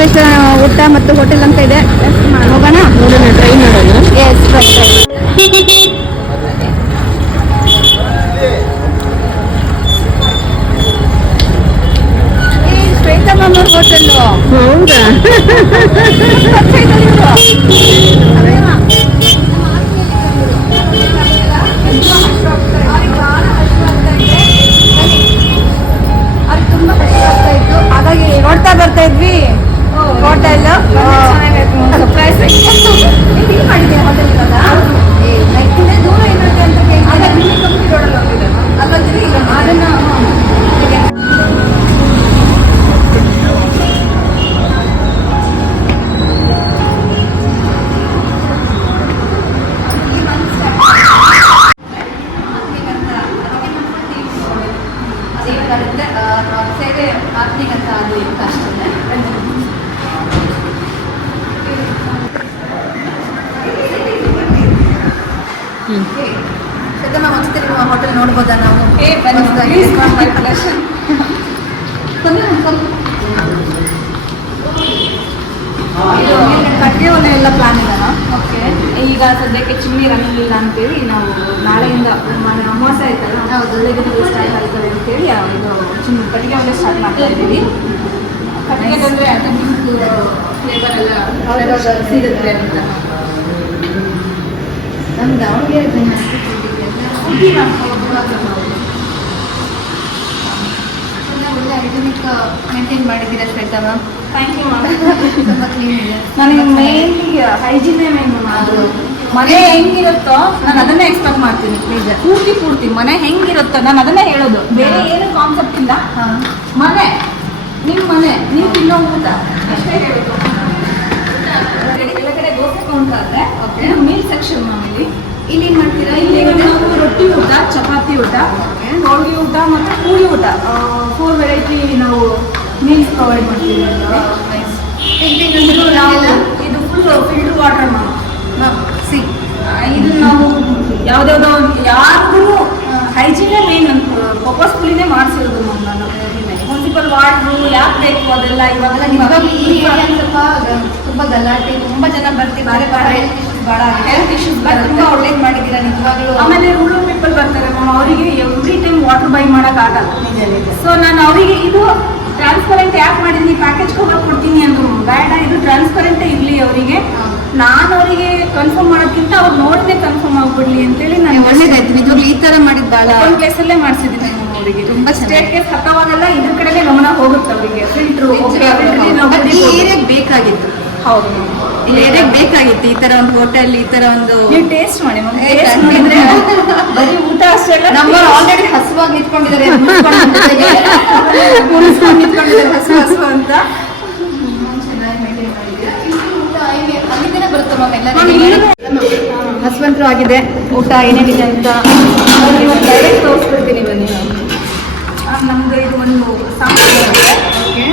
Restaurant ಊಟ ಮತ್ತು hotel ಅಂತ ಇದೆ. ಹೋಗೋಣ, ಟ್ರೈ ಮಾಡೋಣ. Yes try. Shweta Mamoor hotel. ಹೌದಾ? ತುಂಬಾ ಕಷ್ಟ ಆಗ್ತಾ ಇತ್ತು, ಹಾಗಾಗಿ ನೋಡ್ತಾ ಬರ್ತಾ ಇದ್ವಿ ಹೋಟೆಲ್. ಸರ್ಪ್ರೈಸ್ ಮಾಡಿದ್ಯಾ ಹೋಟೆಲ್ ಇವಾಗ? ದೂರ ಏನಾಗುತ್ತೆ ಅಂತ ಅಲ್ಲಂದ್ರೆ ಈಗ ಅದನ್ನ ಸೇವೆ ಆತ್ಮೀಗಂತ ಅದು ಇಂತ ಅಷ್ಟೇ. ಸದ್ಯಮ್ಮ ಒಂದ್ಸತಿ ನಿಮ್ಮ ಹೋಟೆಲ್ ನೋಡ್ಬೋದಾ ನಾವು? ಕಟ್ಟಿಗೆ ಒಲೆ ಎಲ್ಲ ಪ್ಲಾನ್ ಇದೆನಾ? ಓಕೆ. ಈಗ ಸದ್ಯಕ್ಕೆ ಚಿಮ್ನಿ ರನ್ನಿಂಗ್ ಇಲ್ಲ ಅಂತೇಳಿ ನಾವು ನಾಳೆಯಿಂದ ಅಮಾವಾಸ್ಯೆ ಆಯ್ತಲ್ಲ, ಬೆಳಗ್ಗೆ ಸ್ಟಾರ್ಟ್ ಆಗ್ತದೆ ಅಂತೇಳಿ ಇದು ಕಟ್ಟಿಗೆ ಒಲೆ ಸ್ಟಾರ್ಟ್ ಮಾಡ್ತಾ ಇದ್ದೀವಿ. ಕಟ್ಟಿಗೆ ಅಂದರೆ ನಿಮ್ದು ಫ್ಲೇವರ್ ಎಲ್ಲ ಸಿಗುತ್ತೆ ಅಂತ. ನಮ್ಮ ದಾವಣಗೆರೆ ಒಳ್ಳೆ ಹೈಜಿನಿಕ್ ಮೇಂಟೈನ್ ಮಾಡಿದ್ದೀರಾ Shweta ma'am. Thank you ma'am. ತುಂಬ ಕ್ಲೀನ್ ಇದೆ. ನನಗೆ ಮೇನ್ಲಿ ಹೈಜಿನೇ ಮೇನ್ ಅದು. ಮನೆ ಹೆಂಗಿರುತ್ತೋ ನಾನು ಅದನ್ನೇ ಎಕ್ಸ್ಪೆಕ್ಟ್ ಮಾಡ್ತೀನಿ. ಪೂರ್ತಿ ಮನೆ ಹೆಂಗಿರುತ್ತೋ ನಾನು ಅದನ್ನೇ ಹೇಳೋದು, ಬೇರೆ ಏನು ಕಾನ್ಸೆಪ್ಟ್ ಇಲ್ಲ. ಮನೆ ನಿಮ್ಮ ಮನೆ, ನೀವು ತಿನ್ನೋ ಊಟ ಅಷ್ಟೇ ಹೇಳೋದು. ಕೆಳಗಡೆ ದೋಸೆ ಕೌಂಟರ್ ಆದರೆ ಓಕೆ, ಮೀಲ್ ಸೆಕ್ಷನ್ ಮಾಮೂಲಿ ಇಲ್ಲಿ ಏನು ಮಾಡ್ತೀರಾ? ಇಲ್ಲಿ ನಾವು ರೊಟ್ಟಿ ಊಟ, ಚಪಾತಿ ಊಟ, ಹೋಳಿಗೆ ಊಟ ಮತ್ತು ಪೂರಿ ಊಟ 4 ವೆರೈಟಿ ನಾವು ಮೀಲ್ಸ್ ಪ್ರೊವೈಡ್ ಮಾಡ್ತೀವಿ. ಇದು ಫುಲ್ ಫಿಲ್ಟರ್ ವಾಟರ್ ಮ್ಯಾಮ್. ಇದು ನಾವು ಯಾವುದ್ಯಾವುದೋ ಯಾರಿಗೂ ಹೈಜೀನೇ ಮೇನ್ ಪರ್ಪಸ್ಫುಲಿನೇ ಮಾಡಿಸಿರೋದು ಮ್ಯಾಮ್. ನಾನು ಮುನ್ಸಿಪಲ್ ವಾಟ್ರು ಯಾಕೆ ಬೇಕು ಅದೆಲ್ಲ ಇವಾಗೆಲ್ಲ ಸ್ವಲ್ಪ ತುಂಬ ಗಲಾಟೆ, ತುಂಬ ಜನ ಬರ್ತಿದ್ದಾರೆ, ಭಾಳ ಹೆಲ್ತ್ ಇಶ್ಯೂಸ್ ತುಂಬ ಒಳ್ಳೇದು ಮಾಡಿದ್ದೀರಾ ನಿಜವಾಗ್ಲೂ. ಆಮೇಲೆ ರೂರಲ್ ಪೀಪಲ್ ಬರ್ತಾರೆ ಮ್ಯಾಮ್, ಅವರಿಗೆ ಎವ್ರಿ ಟೈಮ್ ವಾಟರ್ ಬೈ ಮಾಡೋಕ್ಕಾಗಲ್ಲ. ಸೊ ನಾನು ಅವರಿಗೆ ಇದು ಟ್ರಾನ್ಸ್ಪರೆಂಟ್ ಯಾಕೆ ಮಾಡಿದ್ದೀನಿ, ಪ್ಯಾಕೇಜ್ ಕವರ್ ಕೊಡ್ತೀನಿ ಅಂದ್ರು ಬೇಡ, ಇದು ಟ್ರಾನ್ಸ್ಪರೆಂಟೇ ಇರಲಿ ಅವರಿಗೆ. ನಾನು ಅವರಿಗೆ ಕನ್ಫರ್ಮ್ ಮಾಡೋಕ್ಕಿಂತ ಅವ್ರು ನೋಡಿದ್ರೆ ಕನ್ಫರ್ಮ್ ಆಗ್ಬಿಡ್ಲಿ ಅಂತೇಳಿ ನಾನು ಒಳ್ಳೇದಾಯ್ತು ನಿಜವಾಗ್ಲೂ. ಈ ಥರ ಮಾಡಿದ್ದು ಭಾಳ ಒಂದು ಪ್ಲೇಸಲ್ಲೇ ಮಾಡಿಸಿದ್ದೀನಿ ನಾನು ಅವರಿಗೆ. ತುಂಬ ಸ್ಟೇಟ್ಗೆ ಹತ್ತವಾಗೆಲ್ಲ ಇದ್ರ ಕಡೆನೇ ಗಮನ ಹೋಗುತ್ತೆ ಅವರಿಗೆ. ಫಿಲ್ಟ್ರು ಈ ಏರಿಯಾಗೆ ಬೇಕಾಗಿತ್ತು. ಹೌದು, ಈ ಏರಿಯಾಗೆ ಬೇಕಾಗಿತ್ತು ಈ ಥರ ಒಂದು ಹೋಟೆಲ್, ಈ ಥರ ಒಂದು. ನೀವು ಟೇಸ್ಟ್ ಮಾಡಿ ಮ್ಯಾಮ್. ಟೇಸ್ಟ್ ಮಾಡಿದ್ರೆ ಬರೀ ಊಟ ಅಷ್ಟೇ ಅಲ್ಲ, ನಮ್ಮವ್ರು ಆಲ್ರೆಡಿ ಹಸುವಾಗಿ ನಿಂತ್ಕೊಂಡಿದ್ದಾರೆ, ನಿಂತ್ಕೊಂಡಿದ್ದಾರೆ ಹಸು ಅಂತ. ಅಲ್ಲಿಂದನೇ ಬರುತ್ತೆ ಮ್ಯಾಮ್ ಎಲ್ಲ. ಹಸುವಂತರು ಆಗಿದೆ. ಊಟ ಏನೇನಿದೆ ಅಂತ ಡೈರೆಕ್ಟ್ ತೋರಿಸ್ಬಿಡ್ತೀನಿ ಬನ್ನಿ ಮ್ಯಾಮ್. ನಮ್ಮದು ಇದು ಒಂದು ಸಾಂಬಾರು ಇರುತ್ತೆ. ಓಕೆ,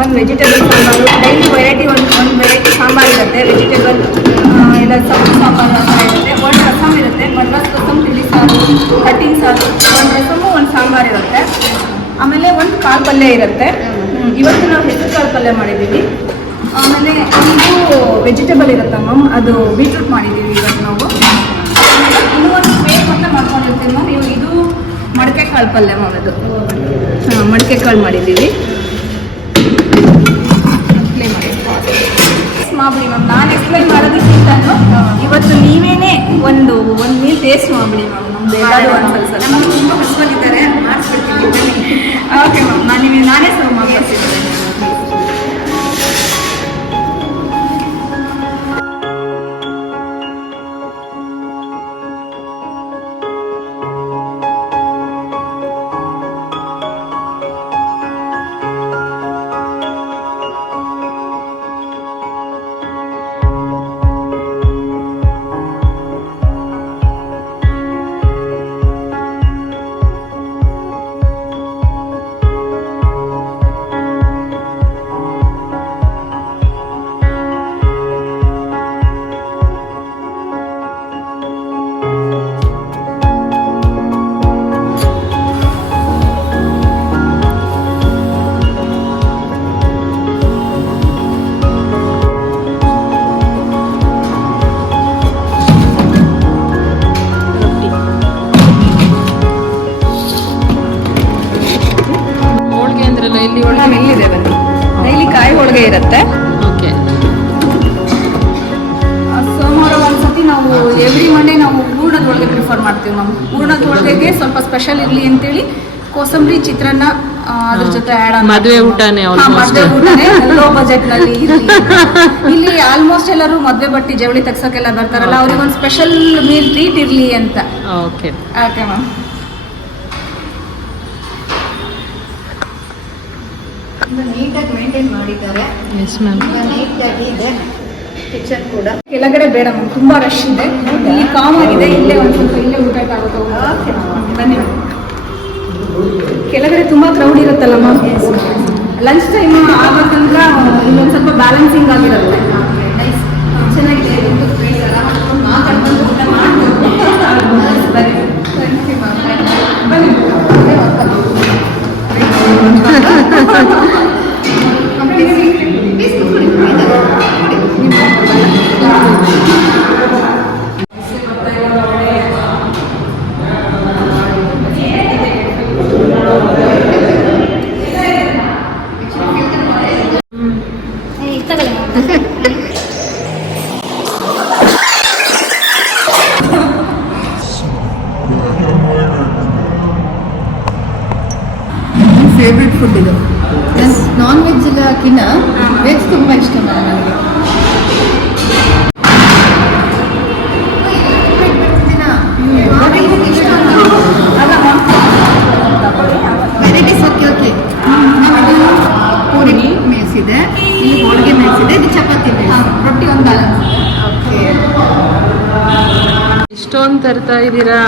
ಒಂದು ವೆಜಿಟೇಬಲ್ ಸಾಂಬಾರು, ಡೈಲಿ ವೆರೈಟಿ ಒಂದು ವೆರೈಟಿ ಸಾಂಬಾರು ಇರುತ್ತೆ. ವೆಜಿಟೇಬಲ್ ಇಲ್ಲ ಸೊಪ್ಪು ಸಾಂಬಾರು ಆ ಥರ ಇರುತ್ತೆ. ಒಂದು ರಸಮ್ ಇರುತ್ತೆ, ಒಂದು ರಸಮ್, ತಿಳಿ ಸಾರು, ಕಟ್ಟಿಂಗ್ ಸಾರು, ಒಂದು ರಸಮು, ಒಂದು ಸಾಂಬಾರು ಇರುತ್ತೆ. ಆಮೇಲೆ ಒಂದು ಕಾಳು ಪಲ್ಯ ಇರುತ್ತೆ. ಇವತ್ತು ನಾವು ಹೆಸರು ಕಾಳು ಪಲ್ಯ ಮಾಡಿದ್ದೀವಿ. ಆಮೇಲೆ ಒಂದು ವೆಜಿಟೇಬಲ್ ಇರುತ್ತೆ ಮ್ಯಾಮ್, ಅದು ಬೀಟ್ರೂಟ್ ಮಾಡಿದ್ದೀವಿ ಇವತ್ತು ನಾವು. ಇನ್ನೂ ಒಂದು ಸ್ವೇಟ್ ಮಾತ್ರ ಮಾಡ್ಕೊಂಡಿರ್ತೀವಿ ಮ್ಯಾಮ್. ಇದು ಮಡಕೆ ಕಾಳು ಪಲ್ಯ ಮ್ಯಾಮ್, ಅದು ಮಡಕೆ ಕಾಳು ಮಾಡಿದ್ದೀವಿ. ಮಾಡ್ಬಿಡಿ ಮ್ಯಾಮ್, ನಾನು ಎಕ್ಸ್ಪ್ಲೈನ್ ಮಾಡೋದಕ್ಕಿಂತ ಇವತ್ತು ನೀವೇನೇ ಒಂದು ಮೀಲ್ ಟೇಸ್ಟ್ ಮಾಡ್ಬಿಡಿ ಮ್ಯಾಮ್. ನಮ್ದು ಎಲ್ಲರೂ ಒಂದ್ಸಲ ತುಂಬ ಹಸುವಾಗಿದ್ದಾರೆ, ಮಾಡಿಸ್ಬಿಡ್ತೀನಿ. ಓಕೆ ಮ್ಯಾಮ್, ನಾನೇ ಸರ್ವ್ ಮಾಡ್ಕೊಡ್ತೀನಿ. ಇಲ್ಲಿ ಮ್ಯಾಮ್ ಒಳಗೆ ಇಲ್ಲಿದೆ ಬನ್ನಿ. ಡೈಲಿ ಕಾಯಿ ಹೋಳಿಗೆ ಇರುತ್ತೆ. ಓಕೆ. ಸೋಮವಾರ ಒಂದ್ಸತಿ ನಾವು ಎವ್ರಿ ಮಂಡೇ ನಾವು ಹೂರ್ಣದ ಹೋಳಿಗೆ ಪ್ರಿಫರ್ ಮಾಡ್ತೀವಿ ಮ್ಯಾಮ್. ಹೂರ್ಣದ ಹೋಳಿಗೆಗೆ ಸ್ವಲ್ಪ ಸ್ಪೆಷಲ್ ಇರಲಿ ಅಂತೇಳಿ ಕೋಸಂಬರಿ ಚಿತ್ರಾನ್ನ ಅದ್ರ ಜೊತೆ ಆ್ಯಡ್ ಆನ್ ಮದುವೆ ಊಟನೇ almost. ಮದುವೆ ಊಟನೇ ಲೋ ಬಜೆಟ್ ನಲ್ಲಿ ಇರ್ಲಿ ಅಂತ. ಇಲ್ಲಿ ಆಲ್ಮೋಸ್ಟ್ ಎಲ್ಲರೂ ಮದುವೆ ಬಟ್ಟಿ ಜವಳಿ ತೆಗ್ಸೋಕೆಲ್ಲ ಬರ್ತಾರಲ್ಲ, ಅವ್ರಿಗೊಂದು ಸ್ಪೆಷಲ್ ಮೀಲ್ ಟ್ರೀಟ್ ಇರ್ಲಿ ಅಂತ. ಓಕೆ. Okay ma'am. ನೀಟಾಗಿ ಮೇಂಟೈನ್ ಮಾಡಿದ್ದಾರೆ. Yes ma'am. ನೀಟಾಗಿ ಇದೆ ಕಿಚನ್ ಕೂಡ. ಕೆಳಗಡೆ ಬೇಡ ಮ್ಯಾಮ್, ತುಂಬಾ ರಶ್ ಇದೆ. ಇಲ್ಲಿ ಕಾಮ್ ಆಗಿದೆ, ಇಲ್ಲೇ ಒಂದು ಸ್ವಲ್ಪ ಇಲ್ಲೇ ಊಟ ಆಗುತ್ತೆ. ಬನ್ನಿ ಮ್ಯಾಮ್. ಕೆಳಗಡೆ ತುಂಬಾ ಕ್ರೌಡ್ ಇರುತ್ತಲ್ಲ ಮ್ಯಾಮ್, ಲಂಚ್ ಟೈಮ್ ಆಗಬೇಕಂದ್ರೆ ಇನ್ನೊಂದು ಸ್ವಲ್ಪ ಬ್ಯಾಲೆನ್ಸಿಂಗ್ ಆಗಿರುತ್ತೆ. ಚೆನ್ನಾಗಿದೆ. ಮಾತಾಡ್ಕೊಂಡು ಊಟ ಮಾಡ್ಬೋದು. ಬನ್ನಿ. ಬನ್ನಿ ಫೇವ್ರೆಟ್ ಫುಡ್ ಇದು. ನಾನ್ ವೆಜ್ ಎಲ್ಲಕ್ಕಿಂತ ವೆಜ್ ತುಂಬ ಇಷ್ಟ ನನಗೆ. ವೆರೈಟೀಸ್. Okay okay. ಪೂರಿ ಮೇಯಿಸಿದೆ, ಇಲ್ಲಿ ಹೋಳಿಗೆ ಮೇಯಿಸಿದೆ, ಇದು ಚಪಾತಿ ಮೇಯಿಸಿದೆ, ರೊಟ್ಟಿ ಒಂದು ಬ್ಯಾಲೆನ್ಸ್. ಓಕೆ. ಇಷ್ಟೊಂದು ತರ್ತಾ ಇದ್ದೀರಾ?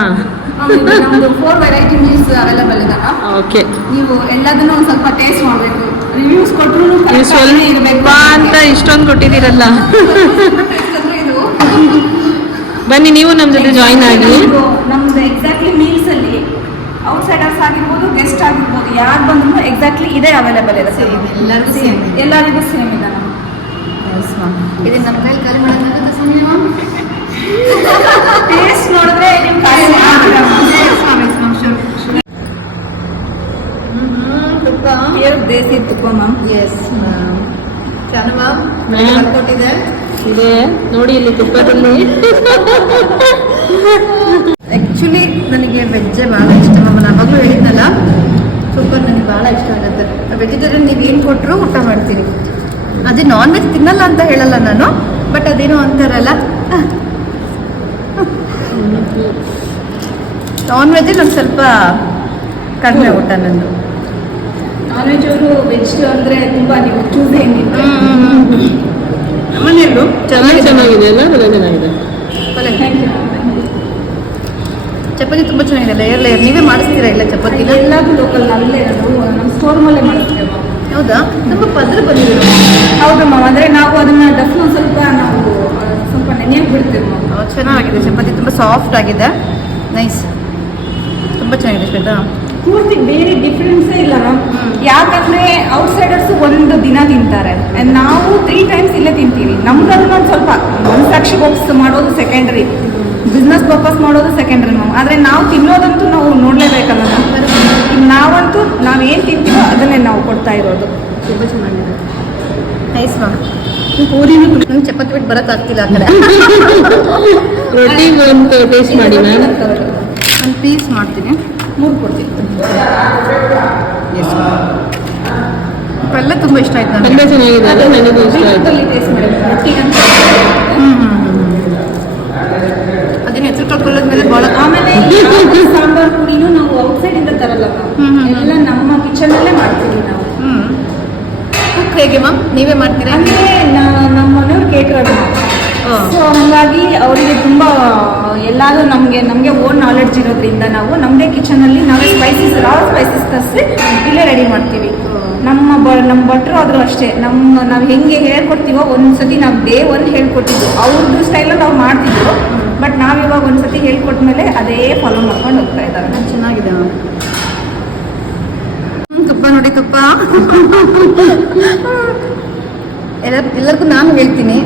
ನಮ್ದು 4 ವೆರೈಟಿ ಮೀಲ್ಸ್ ಅವೈಲೇಬಲ್ ಇದೆ. ಓಕೆ. ನೀವು ಎಲ್ಲದನ್ನೂ ಒಂದು ಸ್ವಲ್ಪ ಟೇಸ್ಟ್ ಮಾಡಬೇಕು. ರಿವ್ಯೂಸ್ ಕೊಟ್ಟರು ನೀವು ಸ್ವಲ್ಪ ಅಂತ ಇಷ್ಟೊಂದು ಕೊಟ್ಟಿದ್ದೀರಲ್ಲ. ಇದು ಬನ್ನಿ ನೀವು ನಮ್ಮ ಜೊತೆ ಜಾಯಿನ್ ಆಗಿ. ನಮ್ದು ಎಕ್ಸಾಕ್ಟ್ಲಿ ಮೀಲ್ಸ್ ಅಲ್ಲಿ ಔಟ್ಸೈಡರ್ಸ್ ಆಗಿರ್ಬೋದು, ಗೆಸ್ಟ್ ಆಗಿರ್ಬೋದು, ಯಾರು ಬಂದ್ರು ಎಕ್ಸಾಕ್ಟ್ಲಿ ಇದೇ ಅವೈಲೇಬಲ್ ಇದೆ. ಎಲ್ಲರಿಗೂ ಸೇಮ್. ಎಲ್ಲರಿಗೂ ಸೇಮ್ ಇದೆ. ಇದು ನಮ್ಮ ಕೈಲಿ ಖಾಲಿ ಮಾಡೋಕ್ಕಾಗತ್ತೆ ಸಮಯ ಮ್ಯಾಮ್? ಟೇಸ್ಟ್ ನೋಡಿದ್ರೆ ನೀವು ಕಾಯಿ ಪ್ಯೂರ್ ದೇಸಿ ತುಪ್ಪ ma'am. Yes ma'am. Chanu ma'am ma'am. ಬರ್ಕೊಟ್ಟಿದೆ. ಇದೆ ನೋಡಿ ಇಲ್ಲಿ ತುಪ್ಪದಲ್ಲಿ. ಆ್ಯಕ್ಚುಲಿ ನನಗೆ ವೆಜ್ಜೇ ಭಾಳ ಇಷ್ಟ ಮ್ಯಾಮ್. ನಾನು ಅವಾಗಲೂ ಹೇಳಿದ್ನಲ್ಲ, ಸೂಪರ್ ನನಗೆ ಭಾಳ ಇಷ್ಟ ಆಗುತ್ತೆ. ವೆಜಿಟೇರಿಯನ್ ನೀವು ಏನು ಕೊಟ್ಟರು ಊಟ ಮಾಡ್ತೀನಿ. ಅದೇ ನಾನ್ ವೆಜ್ ತಿನ್ನಲ್ಲ ಅಂತ ಹೇಳಲ್ಲ ನಾನು, ಬಟ್ ಅದೇನೋ ಅಂತಾರಲ್ಲ, ನಾನ್ ವೆಜ್ಜೇ ನಂಗೆ ಸ್ವಲ್ಪ ಕಡಿಮೆ ಊಟ ನಂದು. ನಾನ್ ವೆಜ್ ಅವರು ವೆಜ್ ಅಂದರೆ ತುಂಬ ನೀವು ಚೂಸ್ ಏನಿದೆ ಮನೆಯಲ್ಲೂ ಚೆನ್ನಾಗಿದೆ ಎಲ್ಲ ಚೆನ್ನಾಗಿದೆ. Thank you. ಚಪಾತಿ ತುಂಬ ಚೆನ್ನಾಗಿದೆ, ಲೇಯರ್ ಲೇಯರ್. ನೀವೇ ಮಾಡಿಸ್ತೀರಾ ಇಲ್ಲ ಚಪಾತಿ? ಎಲ್ಲದೂ ಲೋಕಲ್ ನಲ್ಲೇ ಅದು ನಮ್ಮ ಸ್ಟೋರ್ ಮಲ್ಲೇ ಮಾಡ್ತೀವಿ ಮ್ಯಾಮ್. ಹೌದಾ? ತುಂಬ ಪದ್ರ ಬಂದಿದೆ. ಹೌದು ಮ್ಯಾಮ್. ಅಂದರೆ ನಾವು ಅದನ್ನು ಡಫ್ನ ಸ್ವಲ್ಪ ಸ್ವಲ್ಪ ನೆನೆಯಕ್ಕೆ ಬಿಡ್ತೀವಿ ಮ್ಯಾಮ್. ಚೆನ್ನಾಗಿದೆ ಚಪಾತಿ, ತುಂಬ ಸಾಫ್ಟ್ ಆಗಿದೆ. ನೈಸ್, ತುಂಬ ಚೆನ್ನಾಗಿದೆ ಶ್ವೇತಾ. ಪೂರ್ತಿ ಬೇರೆ ಡಿಫ್ರೆನ್ಸೇ ಇಲ್ಲ ಮ್ಯಾಮ್. ಯಾಕಂದ್ರೆ ಔಟ್ಸೈಡರ್ಸ್ ಒಂದು ದಿನ ತಿಂತಾರೆ, ನಾವು 3 ಟೈಮ್ಸ್ ಇಲ್ಲೇ ತಿಂತೀವಿ. ನಮ್ಗದನ್ನ ಒಂದು ಸ್ವಲ್ಪ ಮನಸಾಕ್ಷಿಗೋಸ್ಕರ ಮಾಡೋದು ಸೆಕೆಂಡ್ರಿ, ಬಿಸ್ನೆಸ್ ಪರ್ಪಸ್ ಮಾಡೋದು ಸೆಕೆಂಡ್ರಿ ಮ್ಯಾಮ್. ಆದರೆ ನಾವು ತಿನ್ನೋದಂತೂ ನಾವು ನೋಡಲೇಬೇಕಲ್ಲ ಮ್ಯಾಮ್. ನಾವಂತೂ ನಾವೇನು ತಿಂತೀವೋ ಅದನ್ನೇ ನಾವು ಕೊಡ್ತಾ ಇರೋದು. ತುಂಬ ಚೆನ್ನಾಗಿದೆ. Nice ma'am. ಪೂರಿನೂ ನಂಗೆ ಚಪಾತಿ ಬಿಟ್ಟು ಬರೋಕ್ಕಾಗ್ತಿಲ್ಲ ಆ ಕಡೆ. ರೊಟ್ಟಿ ಒಂದು ಟೇಸ್ಟ್ ಮಾಡಿ ಮ್ಯಾಮ್. ಒಂದು ಪೀಸ್ ಮಾಡ್ತೀನಿ, 3 ಕೊಡ್ತೀನಿ. ಎಸ್ ಎಲ್ಲ ತುಂಬ ಇಷ್ಟ ಆಯ್ತು ನನಗೆ. ತುಂಬ ಚೆನ್ನಾಗಿದೆ, ಅದು ನನಗೂ ಇಷ್ಟ ಆಯಿತು. ಟೇಸ್ಟ್ ಮಾಡಿ ರೊಟ್ಟಿಗಂತ ಅದನ್ನ ಹೆಸರು ಕಳ್ಕೊಳ್ಳೋದ್ಮೇಲೆ ಭಾಳ. ಆಮೇಲೆ ಸಾಂಬಾರ್ ಪುಡಿನೂ ನಾವು ಔಟ್ಸೈಡ್ ಇಂದ ತರಲ್ಲ ಮ್ಯಾಮ್, ಎಲ್ಲ ನಮ್ಮ ಕಿಚನಲ್ಲೇ ಮಾಡ್ತೀವಿ ನಾವು. ಕುಕ್ ಹೇಗೆ ಮ್ಯಾಮ್? ನೀವೇ ಮಾಡ್ತೀರಾ? ಅಂದರೆ ನಮ್ಮ ಮನೆಯವ್ರು ಕೇಟ್ರರ್. ಸೊ ಹಾಗಾಗಿ ಅವರಿಗೆ ತುಂಬ ಎಲ್ಲಾದರೂ ನಮಗೆ ಓನ್ ನಾಲೆಡ್ಜ್ ಇರೋದ್ರಿಂದ ನಾವು ನಮ್ಮದೇ ಕಿಚನಲ್ಲಿ ನಾವೇ ಸ್ಪೈಸಸ್, ರಾ ಸ್ಪೈಸಸ್ ತರಿಸಿ ಇಲ್ಲೇ ರೆಡಿ ಮಾಡ್ತೀವಿ. ನಮ್ಮ ಭಟ್ರು ಆದರೂ ಅಷ್ಟೇ, ನಾವು ಹೆಂಗೆ ಹೇಳ್ಕೊಡ್ತೀವೋ ಒಂದ್ಸತಿ ನಾವು ಡೇ 1 ಹೇಳ್ಕೊಟ್ಟಿದ್ದು ಅವ್ರದ್ದು ಸ್ಟೈಲಲ್ಲಿ ನಾವು ಮಾಡ್ತಿದ್ರು. ಬಟ್ ನಾವಿವಾಗ ಒಂದ್ಸತಿ ಹೇಳ್ಕೊಟ್ಮೇಲೆ ಅದೇ ಫಾಲೋ ಮಾಡ್ಕೊಂಡು ಹೋಗ್ತಾ ಇದ್ದಾರೆ. ಚೆನ್ನಾಗಿದೆ ಮ್ಯಾಮ್. ತುಪ್ಪ ನೋಡಿ, ತುಪ್ಪ ಎಲ್ಲರಿಗೂ ನಾನು ಹೇಳ್ತೀನಿ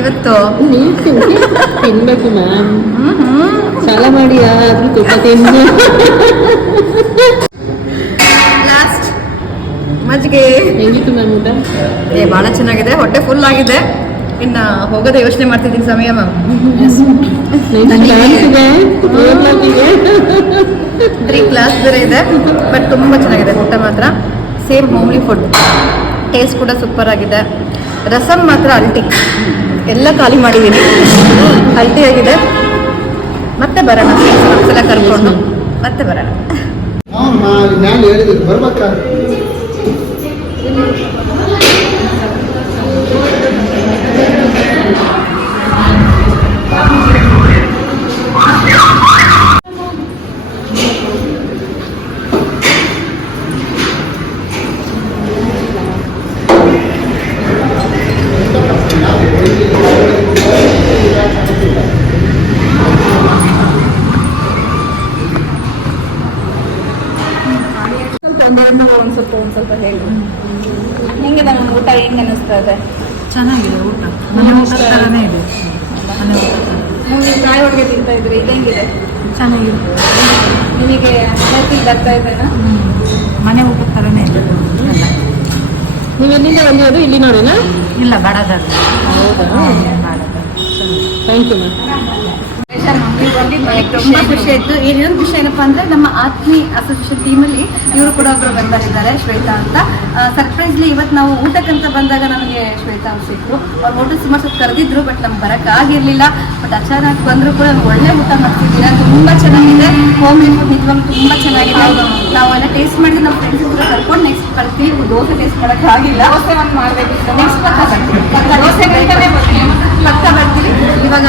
ಇವತ್ತು. ತಿನ್ಬೇಕು ಮ್ಯಾಮ್, ಸಾಲ ಮಾಡಿ ಯಾರಾದ್ರೂ ತುಪ್ಪ ತಿಂದು. ಲಾಸ್ಟ್ ಲಂಚ್ಗೆ. ಹೆಂಗಿತ್ತು ಮ್ಯಾಮ್ ಊಟ? ಭಾಳ ಚೆನ್ನಾಗಿದೆ, ಹೊಟ್ಟೆ ಫುಲ್ ಆಗಿದೆ. ಇನ್ನು ಹೋಗೋದೇ ಯೋಚನೆ ಮಾಡ್ತಿದ್ದೀನಿ ಸಮಯ ಮ್ಯಾಮ್. 3 ಕ್ಲಾಸ್ ಬೇರೆ ಇದೆ, ಬಟ್ ತುಂಬ ಚೆನ್ನಾಗಿದೆ ಊಟ ಮಾತ್ರ. ಸೇಮ್ ಹೋಮ್ಲಿ ಫುಡ್, ಟೇಸ್ಟ್ ಕೂಡ ಸೂಪರ್ ಆಗಿದೆ. ರಸಮ್ ಮಾತ್ರ ಅಲ್ಟಿ, ಎಲ್ಲ ಖಾಲಿ ಮಾಡಿದ್ದೀನಿ, ಅಲ್ಟಿ ಆಗಿದೆ. ಮತ್ತೆ ಬರೋಣ, ಫ್ರೆಂಡ್ಸ್ ಕರ್ಕೊಂಡು ಮತ್ತೆ ಬರೋಣ. ನಾನು ಹೇಳಿದ್ರು ಬರ್ಬೇಕಾ ಒಂದು ಸ್ವಲ್ಪ ಹೇಳಿ, ಹೆಂಗೆ ನಮ್ಮ ಊಟ ಹೆಂಗೆ ಅನ್ನಿಸ್ತಾ ಇದೆ? ಚೆನ್ನಾಗಿದೆ ಊಟ, ಮನೆ ಊಟ ಥರನೇ ಇದೆ. ನೀವು ಕಾಯಿ ಒಳಗೆ ತಿಂತಾ ಇದ್ರಿ, ಇದು ಹೆಂಗಿದೆ? ಚೆನ್ನಾಗಿದೆ, ನಿಮಗೆ ಅನುಮತಿ ಬರ್ತಾ ಇದ್ದೇನಾ? ಮನೆ ಊಟ ಥರನೇ ಇದೆ. ನೀವು ಎಲ್ಲಿಂದ ಬಂದಿರೋದು? ಇಲ್ಲಿ ನೋಡೋಣ. ಇಲ್ಲ ಬಡದಾದ. ಹೌದಾ? Thank you ma'am. ನೀವು ಬಂದಿದ್ದು ನನಗೆ ತುಂಬ ಖುಷಿ ಆಯಿತು. ಇನ್ನೊಂದು ವಿಷಯ ಏನಪ್ಪ ಅಂದರೆ, ನಮ್ಮ ಆತ್ಮಿ ಅಸೋಸಿಯೇಷನ್ ಟೀಮಲ್ಲಿ ಇವರು ಕೂಡ ಒಬ್ಬರು ಮೆಂಬರ್ ಇದ್ದಾರೆ, ಶ್ವೇತಾ ಅಂತ. ಸರ್ಪ್ರೈಸ್ಲಿ ಇವತ್ತು ನಾವು ಊಟಕ್ಕಂತ ಬಂದಾಗ ನಮಗೆ ಶ್ವೇತಾ ಅವ್ರು ಸಿಕ್ಕರು. ಅವ್ರು ಊಟ ಸುಮಾರು ಸ್ವಲ್ಪ ಕರೆದಿದ್ರು, ಬಟ್ ನಮ್ಗೆ ಬರೋಕ್ಕಾಗಿರಲಿಲ್ಲ. ಬಟ್ ಅಚಾನಕ್ ಬಂದರೂ ಕೂಡ ನಮ್ಗೆ ಒಳ್ಳೆ ಊಟ ಮಾಡ್ತಿದ್ದೀರಾ, ತುಂಬ ಚೆನ್ನಾಗಿದೆ. ಹೋಮ್ ಫುಡ್ ನಿಜವಾಗ್ಲೂ ತುಂಬ ಚೆನ್ನಾಗಿದೆ. ನಾವೆಲ್ಲ ಟೇಸ್ಟ್ ಮಾಡಿದ್ರೆ ನಮ್ಮ ಫ್ರೆಂಡ್ಸ್ ಕೂಡ ಕರ್ಕೊಂಡು ನೆಕ್ಸ್ಟ್ ಬರ್ತೀವಿ. ದೋಸೆ ಟೇಸ್ಟ್ ಮಾಡೋಕ್ಕಾಗಿಲ್ಲ, ದೋಸೆ ಒಂದು ಮಾಡಬೇಕು. ನೆಕ್ಸ್ಟ್ ಪಕ್ಕ ಬರ್ತೀವಿ, ದೋಸೆಗಳಿಂದಲೇ ಬರ್ತೀವಿ. ಪಕ್ಕ ಬರ್ತೀವಿ. ಇವಾಗ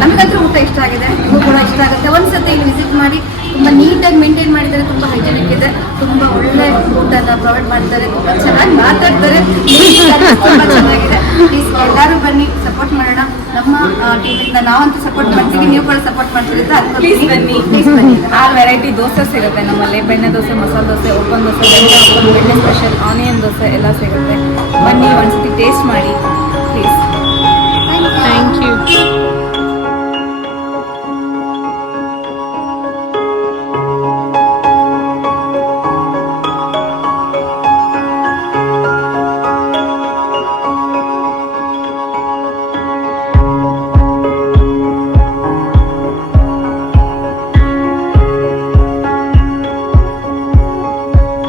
ನಮಗಂತೂ ಊಟ ಇಷ್ಟ ಆಗಿದೆ, ನಿಮಗೂ ಕೂಡ ಇಷ್ಟ ಆಗುತ್ತೆ. ಒಂದ್ಸತಿ ಇಲ್ಲಿ ವಿಸಿಟ್ ಮಾಡಿ. ತುಂಬ ನೀಟಾಗಿ ಮೇಂಟೈನ್ ಮಾಡಿದ್ದಾರೆ, ತುಂಬ ಹೈಜೆನಿಕ್ ಇದೆ, ತುಂಬ ಒಳ್ಳೆ ಊಟನ ಪ್ರೊವೈಡ್ ಮಾಡ್ತಾರೆ, ತುಂಬ ಚೆನ್ನಾಗಿ ಮಾತಾಡ್ತಾರೆ, ತುಂಬ ಚೆನ್ನಾಗಿದೆ. ಪ್ಲೀಸ್ ಎಲ್ಲರೂ ಬನ್ನಿ, ಸಪೋರ್ಟ್ ಮಾಡೋಣ. ನಮ್ಮ ಟೀಮಿಂದ ನಾವಂತೂ ಸಪೋರ್ಟ್ ಮಾಡ್ತೀವಿ, ನೀವು ಕೂಡ ಸಪೋರ್ಟ್ ಮಾಡ್ತೀವಿ ಅಂತ ಪ್ಲೀಸ್ ಬನ್ನಿ. ಪ್ಲೀಸ್ ಬನ್ನಿ. 6 ವೆರೈಟಿ ದೋಸೆ ಸಿಗುತ್ತೆ ನಮ್ಮಲ್ಲಿ. ಬೆಣ್ಣೆ ದೋಸೆ, ಮಸಾಲೆ ದೋಸೆ, ಓಪನ್ ದೋಸೆ, ಬೆಣ್ಣೆ ಸ್ಪೆಷಲ್, ಆನಿಯನ್ ದೋಸೆ ಎಲ್ಲ ಸಿಗುತ್ತೆ. ಬನ್ನಿ, ಒಂದ್ಸತಿ ಟೇಸ್ಟ್ ಮಾಡಿ ಪ್ಲೀಸ್. Thank you.